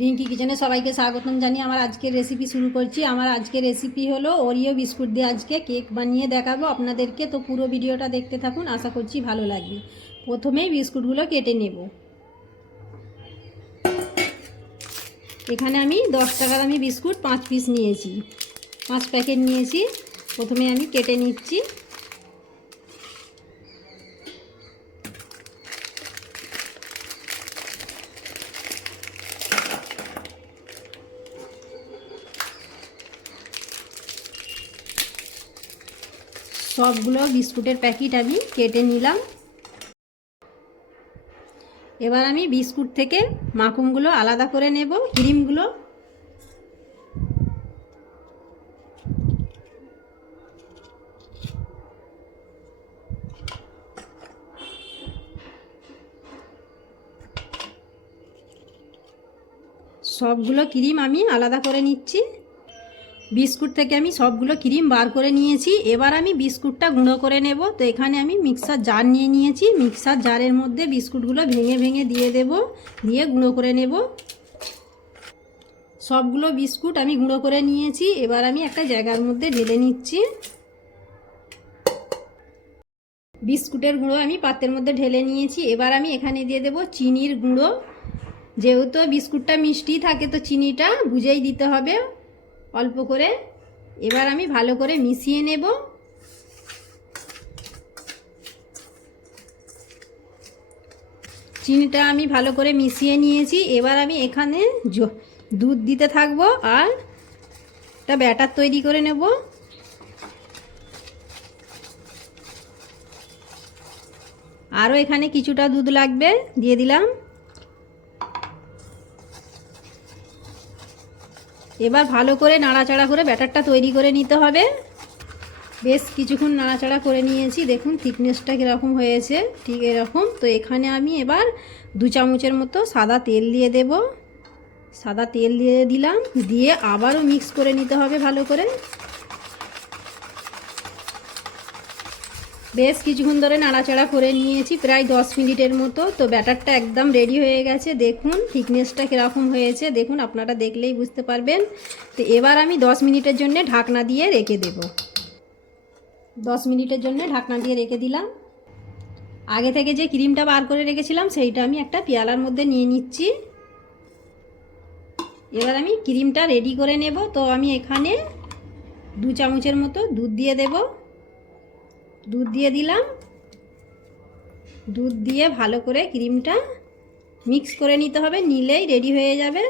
রিঙ্কি কিচেনে সবাইকে স্বাগতম জানিয়ে আমার আজকের রেসিপি শুরু করছি। আমার আজকের রেসিপি হলো ওরিও বিস্কুট দিয়ে আজকে কেক বানিয়ে দেখাবো আপনাদেরকে। তো পুরো ভিডিওটা দেখতে থাকুন, আশা করছি ভালো লাগবে। প্রথমেই বিস্কুটগুলো কেটে নেব। এখানে আমি দশ টাকার আমি বিস্কুট পাঁচ পিস নিয়েছি। পাঁচ প্যাকেট নিয়েছি। প্রথমে আমি কেটে নিচ্ছি। সবগুলো বিস্কুটের প্যাকেট আমি কেটে নিলাম। এবার আমি বিস্কুট থেকে মাখুমগুলো আলাদা করে নেব, ক্রিমগুলো। সবগুলো ক্রিম আমি আলাদা করে নিচ্ছি। বিস্কুট থেকে আমি সবগুলো ক্রিম বার করে নিয়েছি। এবার আমি বিস্কুটটা গুঁড়ো করে নেব। তো এখানে আমি মিক্সার জার নিয়ে নিয়েছি। মিক্সার জারের মধ্যে বিস্কুটগুলো ভেঙে ভেঙে দিয়ে দেব। দিয়ে গুঁড়ো করে নেব। সবগুলো বিস্কুট আমি গুঁড়ো করে নিয়েছি। এবার আমি একটা জায়গার মধ্যে ঢেলে নিচ্ছি। বিস্কুটের গুঁড়ো আমি পাত্রের মধ্যে ঢেলে নিয়েছি। এবার আমি এখানে দিয়ে দেব চিনির গুঁড়ো। যেহেতু বিস্কুটটা মিষ্টি থাকে, তো চিনিটা বুঝেই দিতে হবে। অল্প করে। এবার আমি ভালো করে মিশিয়ে নেব। চিনিটা আমি ভালো করে মিশিয়ে নিয়েছি। এবার আমি এখানে দুধ দিতে থাকব আর একটা ব্যাটার তৈরি করে নেব। আরও এখানে কিছুটা দুধ লাগবে, দিয়ে দিলাম। এবার ভালো করে নাড়াচাড়া করে ব্যাটারটা তৈরি করে নিতে হবে। বেশ কিছুক্ষণ নাড়াচাড়া করে নিয়েছি। দেখুন থিকনেসটা কীরকম হয়েছে। ঠিক এরকম। তো এখানে আমি এবার দু চামচের মতো সাদা তেল দিয়ে দেব। সাদা তেল দিয়ে দিলাম। দিয়ে আবারও মিক্স করে নিতে হবে ভালো করে। বেশ কিছুক্ষণ ধরে নাড়াচাড়া করে নিয়েছি, প্রায় দশ মিনিটের মতো। তো ব্যাটারটা একদম রেডি হয়ে গেছে। দেখুন থিকনেসটা কীরকম হয়েছে। দেখুন, আপনারা দেখলেই বুঝতে পারবেন। তো এবার আমি দশ মিনিটের জন্য ঢাকনা দিয়ে রেখে দেব। দশ মিনিটের জন্য ঢাকনা দিয়ে রেখে দিলাম। আগে থেকে যে ক্রিমটা বার করে রেখেছিলাম, সেইটা আমি একটা পেয়ালার মধ্যে নিয়ে নিচ্ছি। এবার আমি ক্রিমটা রেডি করে নেব। তো আমি এখানে দু চামচের মতো দুধ দিয়ে দেবো। দুধ দিয়ে দিলাম। দুধ দিয়ে ভালো করে ক্রিমটা মিক্স করে নিতে হবে, নিলেই রেডি হয়ে যাবে।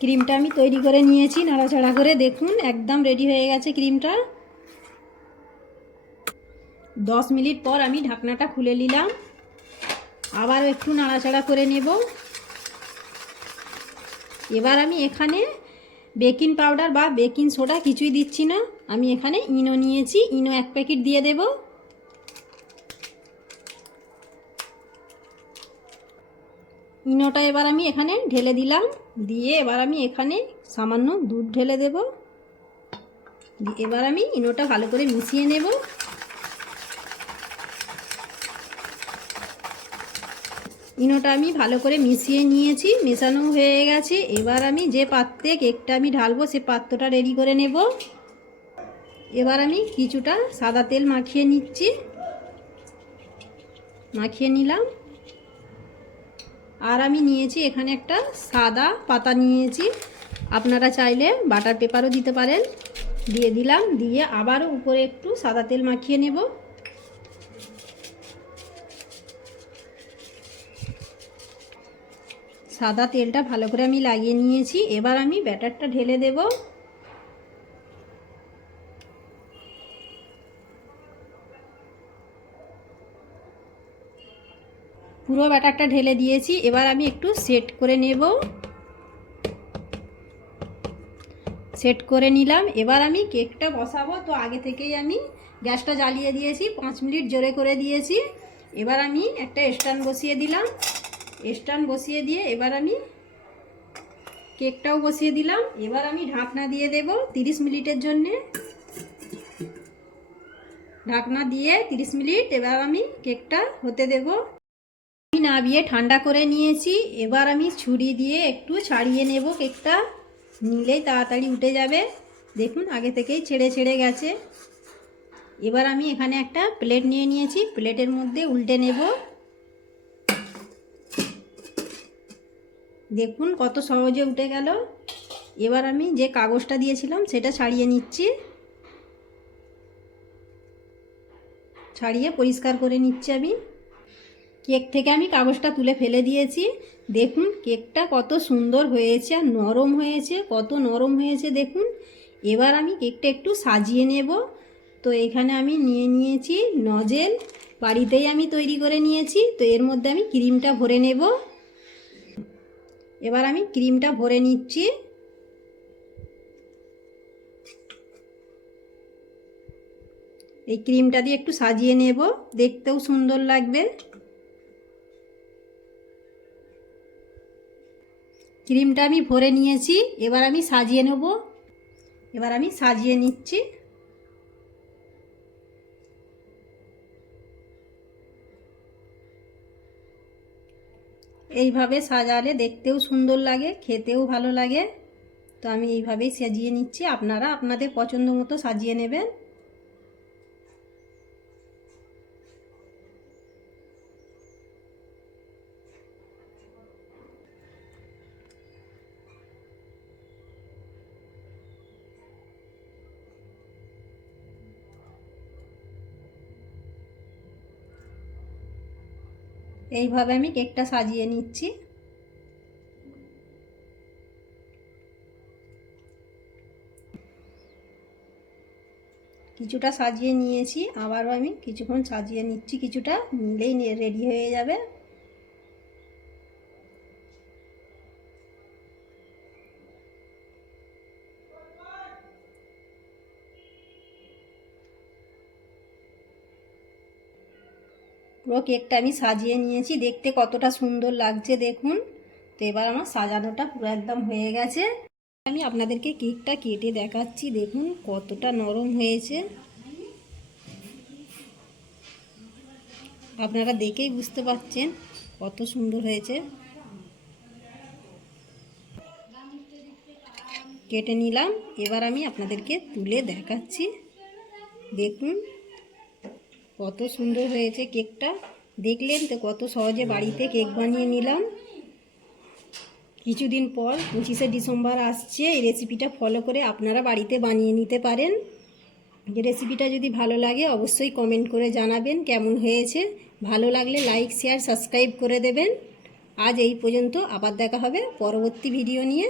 ক্রিমটা আমি তৈরি করে নিয়েছি, নাড়াচাড়া করে দেখুন, একদম রেডি হয়ে গেছে ক্রিমটা। দশ মিনিট পর আমি ঢাকনাটা খুলে নিলাম। আবারও একটু নাড়াচাড়া করে নেব। এবার আমি এখানে বেকিং পাউডার বা বেকিং সোডা কিছুই দিচ্ছি না। আমি এখানে ইনো নিয়েছি, ইনো এক প্যাকেট দিয়ে দেব। ইনোটা এবার আমি এখানে ঢেলে দিলাম, দিয়ে এবার আমি এখানে সামান্য দুধ ঢেলে দেব। এবার আমি ইনোটা ভালো করে মিশিয়ে নেব। ইনোটা আমি ভালো করে মিশিয়ে নিয়েছি, মেশানো হয়ে গেছে। এবার আমি যে পাত্রে কেকটা আমি ঢালবো, সে পাত্রটা রেডি করে নেব। এবার আমি কিছুটা সাদা তেল মাখিয়ে নিচ্ছি। মাখিয়ে নিলাম। আর আমি নিয়েছি এখানে একটা সাদা পাতা নিয়েছি। আপনারা চাইলে বাটার পেপারও দিতে পারেন। দিয়ে দিলাম, দিয়ে আবারও উপরে একটু সাদা তেল মাখিয়ে নেব। সাদা তেলটা ভালো করে আমি লাগিয়ে নিয়েছি। এবার আমি ব্যাটারটা ঢেলে দেব। পুরো ব্যাটারটা ঢেলে দিয়েছি। এবার আমি একটু সেট করে নেব। সেট করে নিলাম। এবার আমি কেকটা বসাবো। তো আগে থেকেই আমি গ্যাসটা জ্বালিয়ে দিয়েছি। পাঁচ মিনিট জোরে করে দিয়েছি। এবার আমি একটা স্ট্যান্ড বসিয়ে দিলাম। স্ট্যান্ড বসিয়ে দিয়ে এবার আমি কেকটাও বসিয়ে দিলাম। এবার আমি ঢাকনা দিয়ে দেব তিরিশ মিনিটের জন্যে। ঢাকনা দিয়ে তিরিশ মিনিট এবার আমি কেকটা হতে দেব। নাবিয়ে ঠান্ডা করে নিয়েছি। এবার আমি ছুরি দিয়ে একটু ছাড়িয়ে নেব কেকটা। নিলেই তাড়াতাড়ি উঠে যাবে। দেখুন, আগে থেকেই ছেড়ে ছেড়ে গেছে। এবার আমি এখানে একটা প্লেট নিয়ে নিয়েছি। প্লেটের মধ্যে উল্টে নেব। দেখুন, কত সহজে উঠে গেল। এবার আমি যে কাগজটা দিয়েছিলাম, সেটা ছাড়িয়ে নিচ্ছি। ছাড়িয়ে পরিষ্কার করে নিচ্ছি আমি। কেক থেকে আমি কাগজটা তুলে ফেলে দিয়েছি। দেখুন, কেকটা কত সুন্দর হয়েছে আর নরম হয়েছে, কত নরম হয়েছে দেখুন। এবার আমি কেকটা একটু সাজিয়ে নেব। তো এখানে আমি নিয়ে নিয়েছি নজেল, বাড়িতেই আমি তৈরি করে নিয়েছি। তো এর মধ্যে আমি ক্রিমটা ভরে নেব। এবার আমি ক্রিমটা ভরে নিচ্ছি। এই ক্রিমটা দিয়ে একটু সাজিয়ে নেব, দেখতেও সুন্দর লাগবে। ক্রিমটা আমি ভরে নিয়েছি, এবার আমি সাজিয়ে নেব। এবার আমি সাজিয়ে নিচ্ছি। এইভাবে সাজালে দেখতেও সুন্দর লাগে, খেতেও ভালো লাগে। তো আমি এইভাবেই সাজিয়ে নিচ্ছি, আপনারা আপনাদের পছন্দ মতো সাজিয়ে নেবেন। এইভাবে আমি কেকটা সাজিয়ে নিচ্ছি। কিছুটা সাজিয়ে নিয়েছি, আবারও আমি কিছুক্ষণ সাজিয়ে নিচ্ছি, কিছুটা নিলেই রেডি হয়ে যাবে। পুরো কেকটা আমি সাজিয়ে নিয়েছি। দেখতে কতটা সুন্দর লাগছে, দেখুন। তো এবার আমার সাজানোটা পুরো একদম হয়ে গেছে। আমি আপনাদেরকে কেকটা কেটে দেখাচ্ছি, দেখুন কতটা নরম হয়েছে। আপনারা দেখেই বুঝতে পারছেন কত সুন্দর হয়েছে। কেটে নিলাম, এবার আমি আপনাদেরকে তুলে দেখাচ্ছি। দেখুন কত সুন্দর হয়েছে কেকটা। দেখলেন তো কত সহজে বাড়িতে কেক বানিয়ে নিলাম। কিছুদিন পর পঁচিশে ডিসেম্বর আসছে, এই রেসিপিটা ফলো করে আপনারা বাড়িতে বানিয়ে নিতে পারেন। যে রেসিপিটা যদি ভালো লাগে অবশ্যই কমেন্ট করে জানাবেন কেমন হয়েছে। ভালো লাগলে লাইক শেয়ার সাবস্ক্রাইব করে দেবেন। আজ এই পর্যন্ত আবার দেখা হবে পরবর্তী ভিডিও নিয়ে।